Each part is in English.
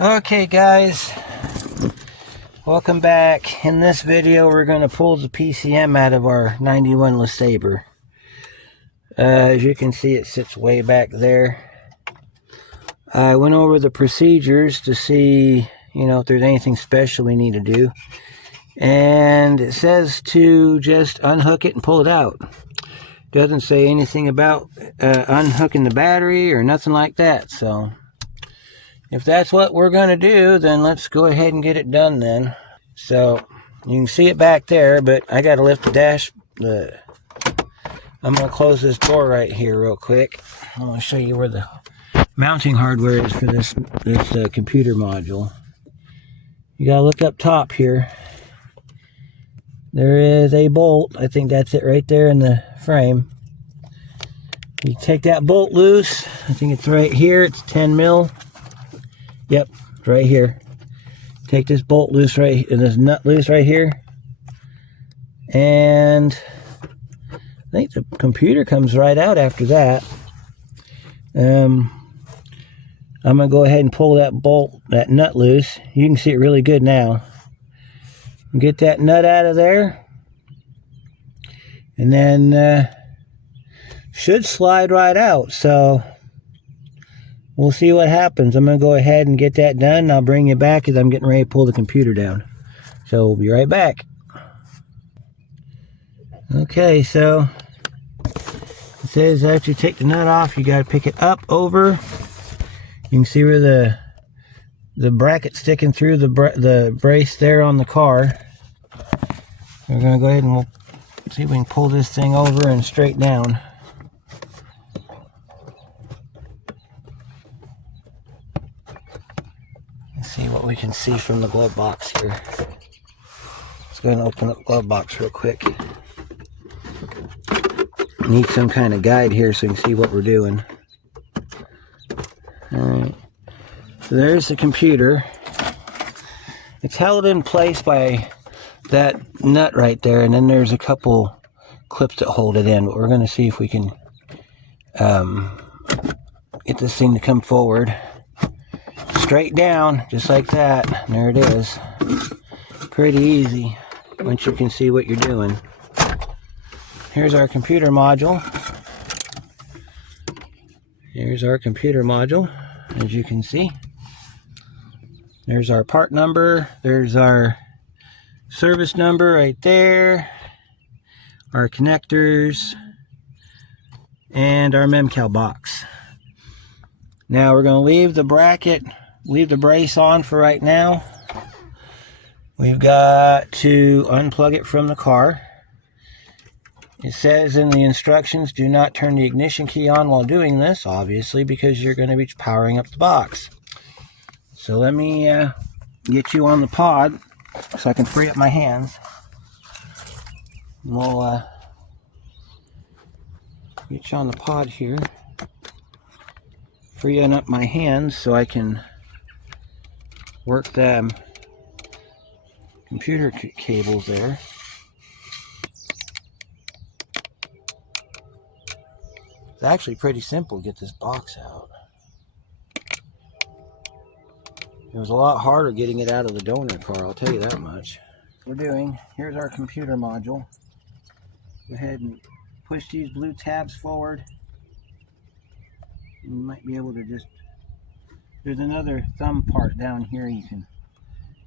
Okay guys, welcome back. In this video we're going to pull the PCM out of our 91 LeSabre. As you can see, it sits way back there. I went over the procedures to see, if there's anything special we need to do. And it says to just unhook it and pull it out. Doesn't say anything about unhooking the battery or nothing like that. So if that's what we're going to do, then let's go ahead and get it done then. So you can see it back there, but I got to lift the dash. I'm going to close this door right here real quick. I want to show you where the mounting hardware is for this computer module. You got to look up top here. There is a bolt. I think that's it right there in the frame. You take that bolt loose. I think it's right here. It's 10 mil. Yep, it's right here. Take this bolt loose right, and this nut loose right here. And I think the computer comes right out after that. I'm going to go ahead and pull that bolt, that nut loose. You can see it really good now. Get that nut out of there. And then should slide right out. So we'll see what happens. I'm going to go ahead and get that done. And I'll bring you back as I'm getting ready to pull the computer down. So we'll be right back. Okay, so it says after you take the nut off, you got to pick it up over. You can see where the bracket sticking through the brace there on the car. We're going to go ahead and we'll see if we can pull this thing over and straight down. Let's see what we can see from the glove box here. Let's go ahead and open up the glove box real quick. Need some kind of guide here so you can see what we're doing. Alright, so there's the computer. It's held in place by that nut right there, and then there's a couple clips that hold it in. But we're going to see if we can get this thing to come forward. Straight down, just like that. And there it is. Pretty easy once you can see what you're doing. Here's our computer module. Here's our computer module, as you can see. There's our part number. There's our service number right there. Our connectors. And our MEM-CAL box. Now we're going to leave the bracket, leave the brace on for right now. We've got to unplug it from the car. It says in the instructions, do not turn the ignition key on while doing this, obviously, because you're going to be powering up the box. So let me get you on the pod so I can free up my hands. We'll get you on the pod here. Freeing up my hands so I can work the computer cables there. It's actually pretty simple to get this box out. It was a lot harder getting it out of the donor car, I'll tell you that much. We're doing, here's our computer module. Go ahead and push these blue tabs forward. You might be able to just, there's another thumb part down here you can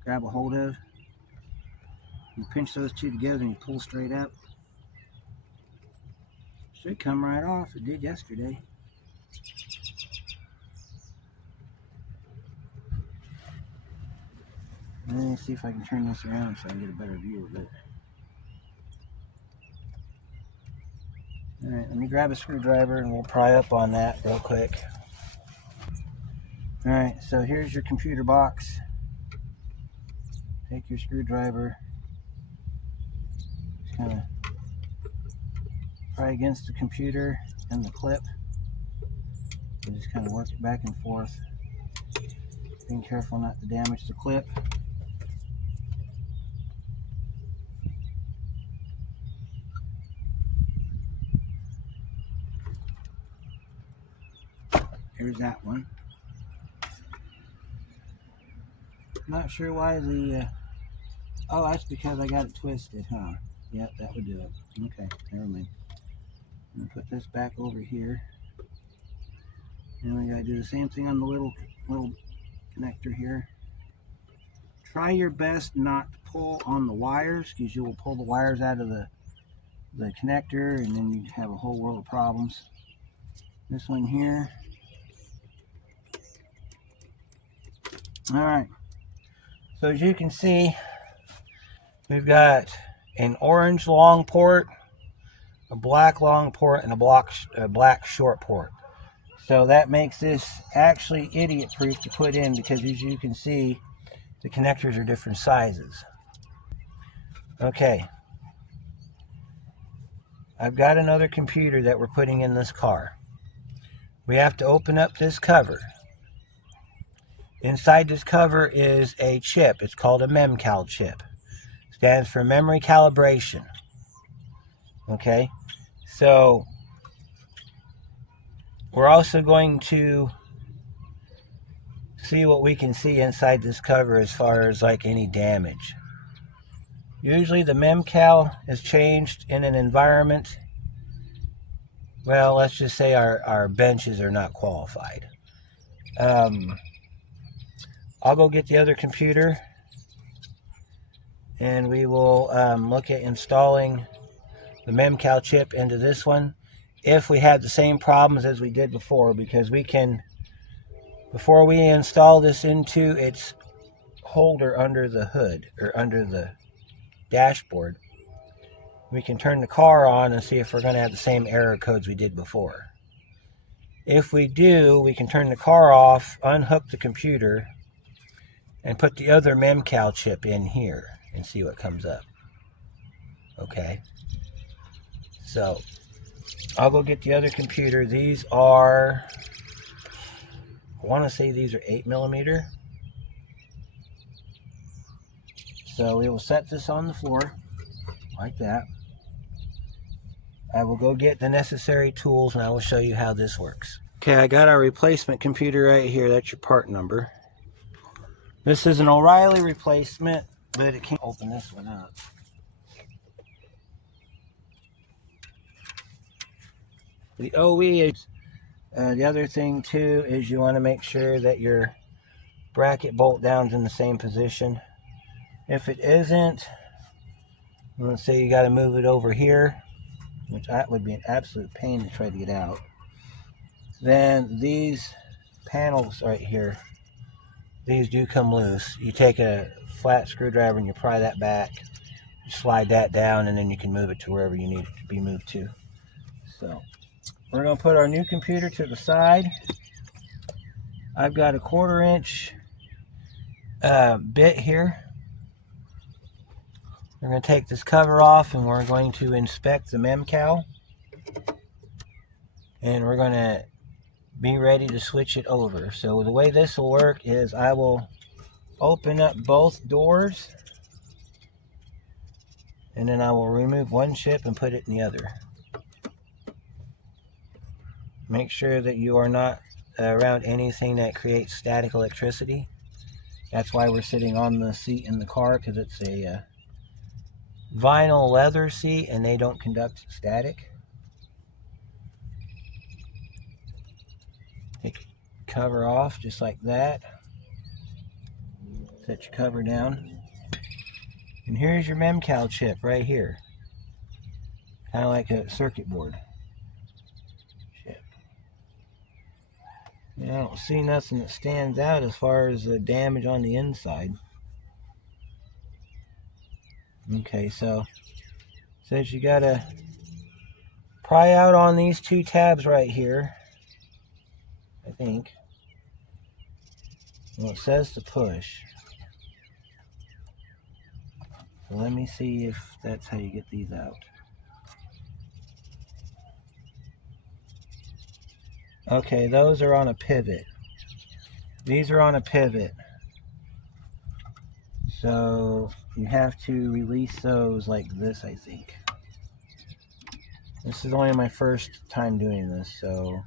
grab a hold of. You pinch those two together and you pull straight up. Should come right off. It did yesterday. Let me see if I can turn this around so I can get a better view of it. Alright, let me grab a screwdriver and we'll pry up on that real quick. Alright, so here's your computer box. Take your screwdriver. Just kind of pry against the computer and the clip. You just kind of work it back and forth. Being careful not to damage the clip. Here's that one. Not sure why the, oh, that's because I got it twisted, huh? Yep, that would do it. Okay, never mind. I'm gonna put this back over here. And we gotta do the same thing on the little connector here. Try your best not to pull on the wires, because you will pull the wires out of the connector, and then you have a whole world of problems. This one here. Alright. So as you can see, we've got an orange long port, a black long port, and a black short port. So that makes this actually idiot proof to put in, because as you can see, the connectors are different sizes. Okay. I've got another computer that we're putting in this car. We have to open up this cover. Inside this cover is a chip. It's called a MEM-CAL chip. Stands for memory calibration. Okay, so we're also going to see what we can see inside this cover as far as like any damage. Usually the MEM-CAL is changed in an environment, well, let's just say our benches are not qualified. I'll go get the other computer, and we will look at installing the MEM-CAL chip into this one if we have the same problems as we did before, because we can, before we install this into its holder under the hood or under the dashboard, we can turn the car on and see if we're going to have the same error codes we did before. If we do, we can turn the car off, unhook the computer, and put the other MEM-CAL chip in here and see what comes up. Okay, so I'll go get the other computer. These are, I want to say these are 8mm. So we will set this on the floor like that. I will go get the necessary tools and I will show you how this works. Okay, I got our replacement computer right here. That's your part number. This is an O'Reilly replacement, but it can't open this one up. The OE is, the other thing too is you want to make sure that your bracket bolt down's in the same position. If it isn't, let's say you got to move it over here, which that would be an absolute pain to try to get out, then these panels right here, these do come loose. You take a flat screwdriver and you pry that back, you slide that down, and then you can move it to wherever you need it to be moved to. So we're going to put our new computer to the side. I've got a 1/4 inch bit here. We're going to take this cover off and we're going to inspect the MEM-CAL. And we're going to be ready to switch it over. So the way this will work is I will open up both doors, and then I will remove one chip and put it in the other. Make sure that you are not around anything that creates static electricity. That's why we're sitting on the seat in the car, because it's a vinyl leather seat and they don't conduct static. Take your cover off just like that. Set your cover down. And here's your MEM-CAL chip right here. Kind of like a circuit board chip. I don't see nothing that stands out as far as the damage on the inside. Okay, so it says you gotta pry out on these two tabs right here, I think. Well, it says to push. So let me see if that's how you get these out. Okay, those are on a pivot. These are on a pivot. So you have to release those like this, I think. This is only my first time doing this, so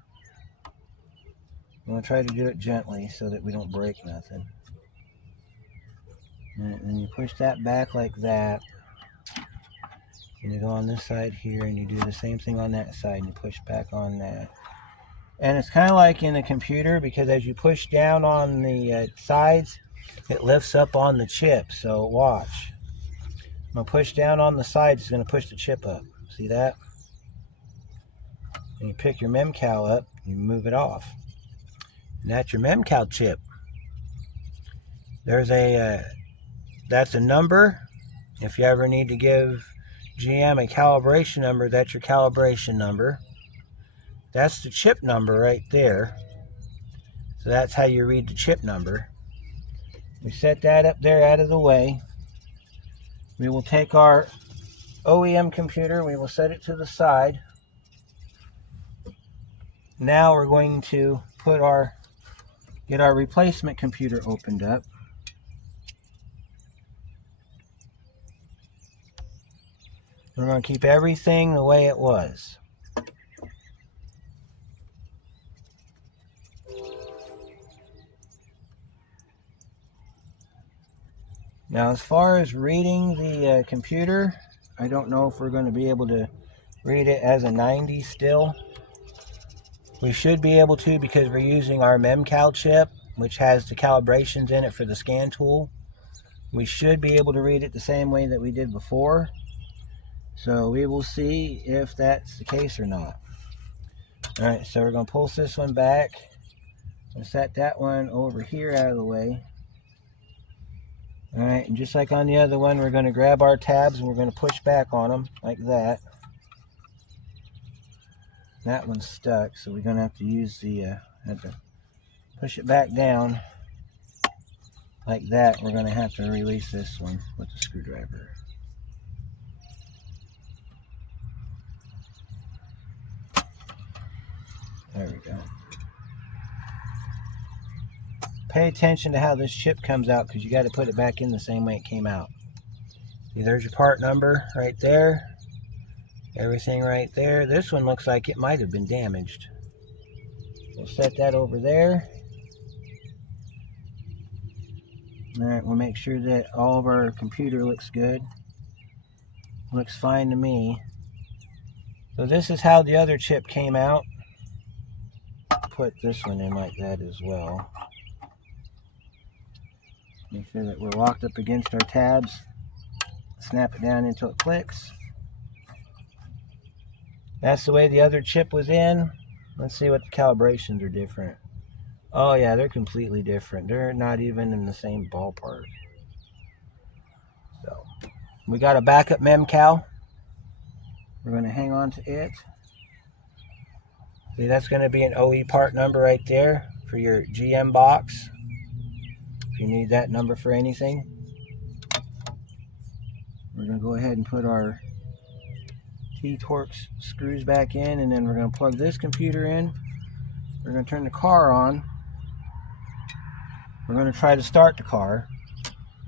I'm going to try to do it gently so that we don't break nothing. And then you push that back like that. And you go on this side here and you do the same thing on that side and you push back on that. And it's kind of like in a computer, because as you push down on the sides, it lifts up on the chip. So watch. I'm going to push down on the sides, it's going to push the chip up. See that? And you pick your MEM-CAL up, you move it off. And that's your MEM-CAL chip. There's that's a number. If you ever need to give GM a calibration number, that's your calibration number. That's the chip number right there. So that's how you read the chip number. We set that up there out of the way. We will take our OEM computer, we will set it to the side. Now we're going to get our replacement computer opened up. We're going to keep everything the way it was. Now, as far as reading the computer, I don't know if we're going to be able to read it as a 90 still. We should be able to, because we're using our MEM-CAL chip, which has the calibrations in it for the scan tool. We should be able to read it the same way that we did before. So we will see if that's the case or not. Alright, so we're going to pulse this one back. We'll set that one over here out of the way. Alright, and just like on the other one, we're going to grab our tabs and we're going to push back on them like that. That one's stuck, so we're going to have to use the, have to push it back down like that. We're going to have to release this one with the screwdriver. There we go. Pay attention to how this chip comes out, because you got to put it back in the same way it came out. See, there's your part number right there. Everything right there. This one looks like it might have been damaged. We'll set that over there. Alright, we'll make sure that all of our computer looks good. Looks fine to me. So this is how the other chip came out. Put this one in like that as well. Make sure that we're locked up against our tabs. Snap it down until it clicks. That's the way the other chip was in. Let's see what the calibrations are different. Oh yeah, they're completely different. They're not even in the same ballpark. So we got a backup MEM-CAL. We're going to hang on to it. See, that's going to be an OE part number right there for your GM box, if you need that number for anything. We're going to go ahead and put our T-Torx screws back in, and then we're going to plug this computer in. We're going to turn the car on. We're going to try to start the car.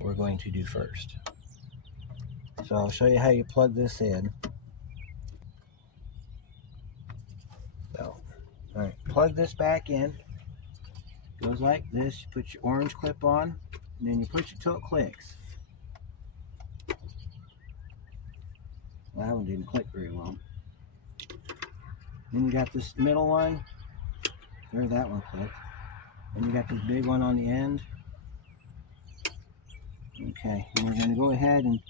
We're going to do first. So I'll show you how you plug this in. So, alright, plug this back in. Goes like this. You put your orange clip on, and then you push it till it clicks. Well, that one didn't click very well. Then you got this middle one. There, that one clicked. And you got this big one on the end. Okay, and we're going to go ahead and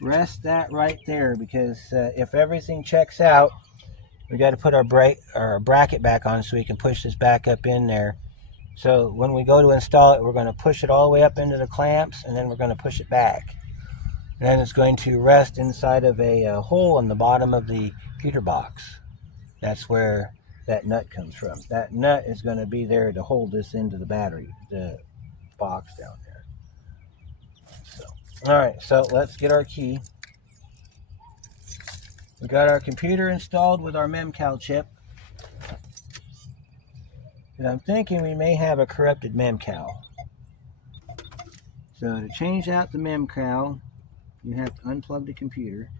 rest that right there, because if everything checks out, we got to put our bracket back on so we can push this back up in there. So when we go to install it, we're going to push it all the way up into the clamps, and then we're going to push it back. And then it's going to rest inside of a hole in the bottom of the computer box. That's where that nut comes from. That nut is going to be there to hold this into the battery, the box down there. So, all right, so let's get our key. We got our computer installed with our MEM-CAL chip. And I'm thinking we may have a corrupted MEM-CAL. So to change out the MEM-CAL, you have to unplug the computer.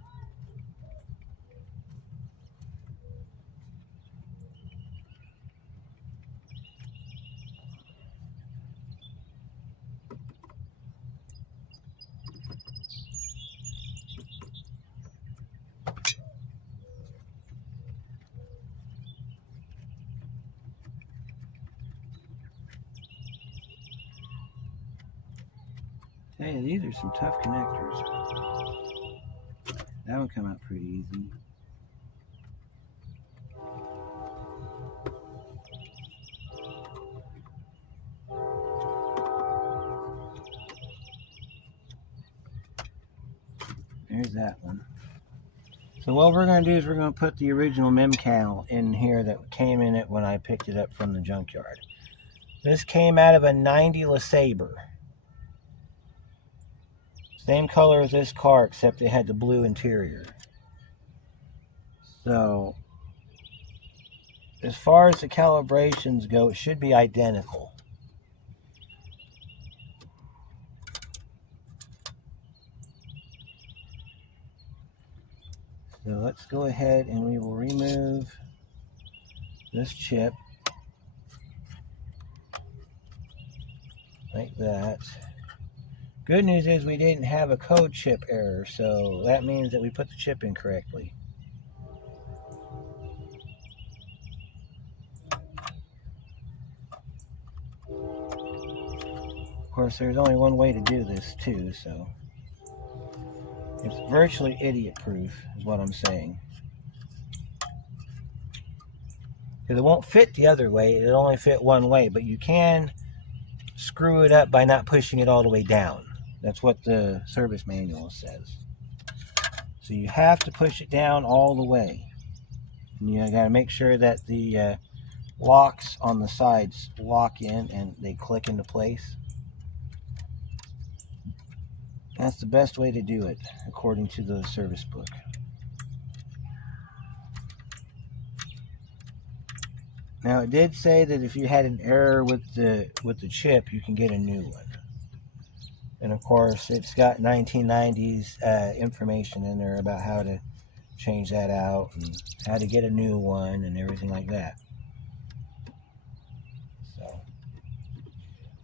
Hey, these are some tough connectors. That one come out pretty easy. There's that one. So what we're going to do is we're going to put the original MEM-CAL in here that came in it when I picked it up from the junkyard. This came out of a 90 LeSabre. Same color as this car, except it had the blue interior. So, as far as the calibrations go, it should be identical. So let's go ahead and we will remove this chip. Like that. Good news is we didn't have a code chip error, so that means that we put the chip in correctly. Of course, there's only one way to do this too, so it's virtually idiot-proof is what I'm saying. Because it won't fit the other way, it'll only fit one way, but you can screw it up by not pushing it all the way down. That's what the service manual says. So you have to push it down all the way. And you got to make sure that the locks on the sides lock in and they click into place. That's the best way to do it, according to the service book. Now it did say that if you had an error with the chip, you can get a new one. And of course, it's got 1990s information in there about how to change that out and how to get a new one and everything like that. So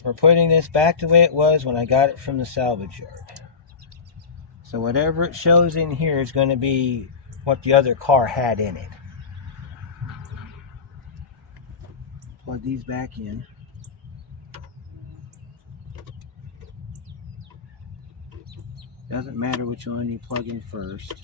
we're putting this back the way it was when I got it from the salvage yard. So whatever it shows in here is going to be what the other car had in it. Plug these back in. Doesn't matter which one you plug in first.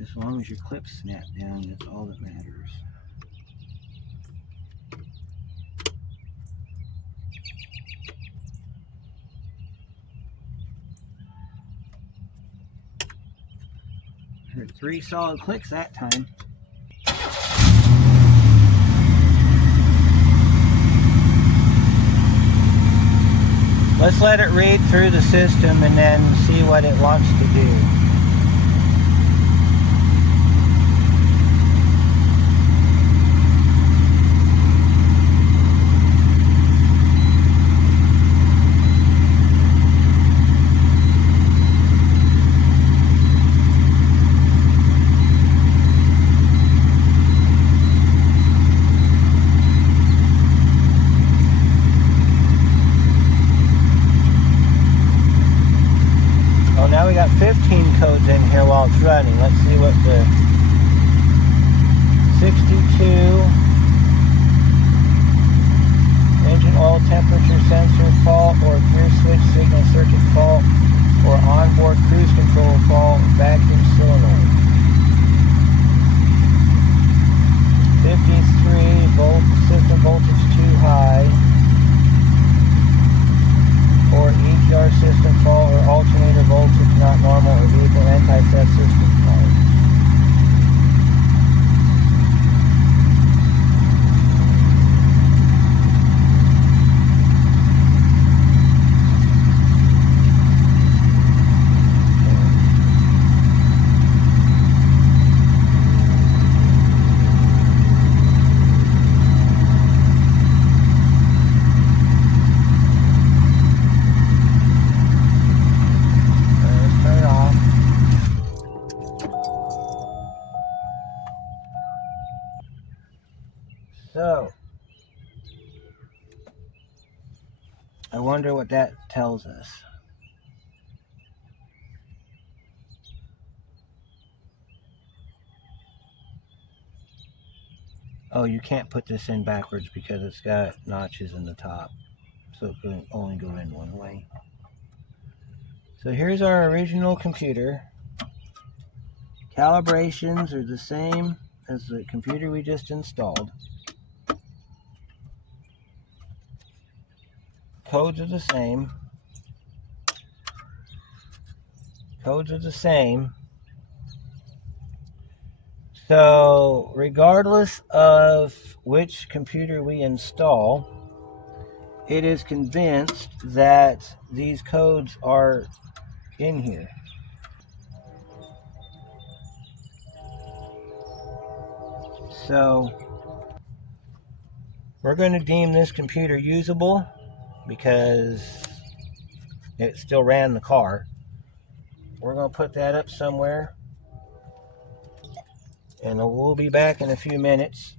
As long as your clips snap down, that's all that matters. Heard 3 solid clicks that time. Let's let it read through the system and then see what it wants to do. Now we got 15 codes in here while it's running. Let's see what the 62 engine oil temperature sensor fault or gear switch signal circuit fault or onboard cruise control fault, vacuum solenoid. 53 volt system voltage too high, or EGR system fault or alternator voltage not normal or vehicle anti-theft system fault. So, I wonder what that tells us. Oh, you can't put this in backwards because it's got notches in the top. So it can only go in one way. So here's our original computer. Calibrations are the same as the computer we just installed. Codes are the same. Codes are the same. So regardless of which computer we install, it is convinced that these codes are in here. So we're going to deem this computer usable because it still ran the car. We're going to put that up somewhere, and we'll be back in a few minutes.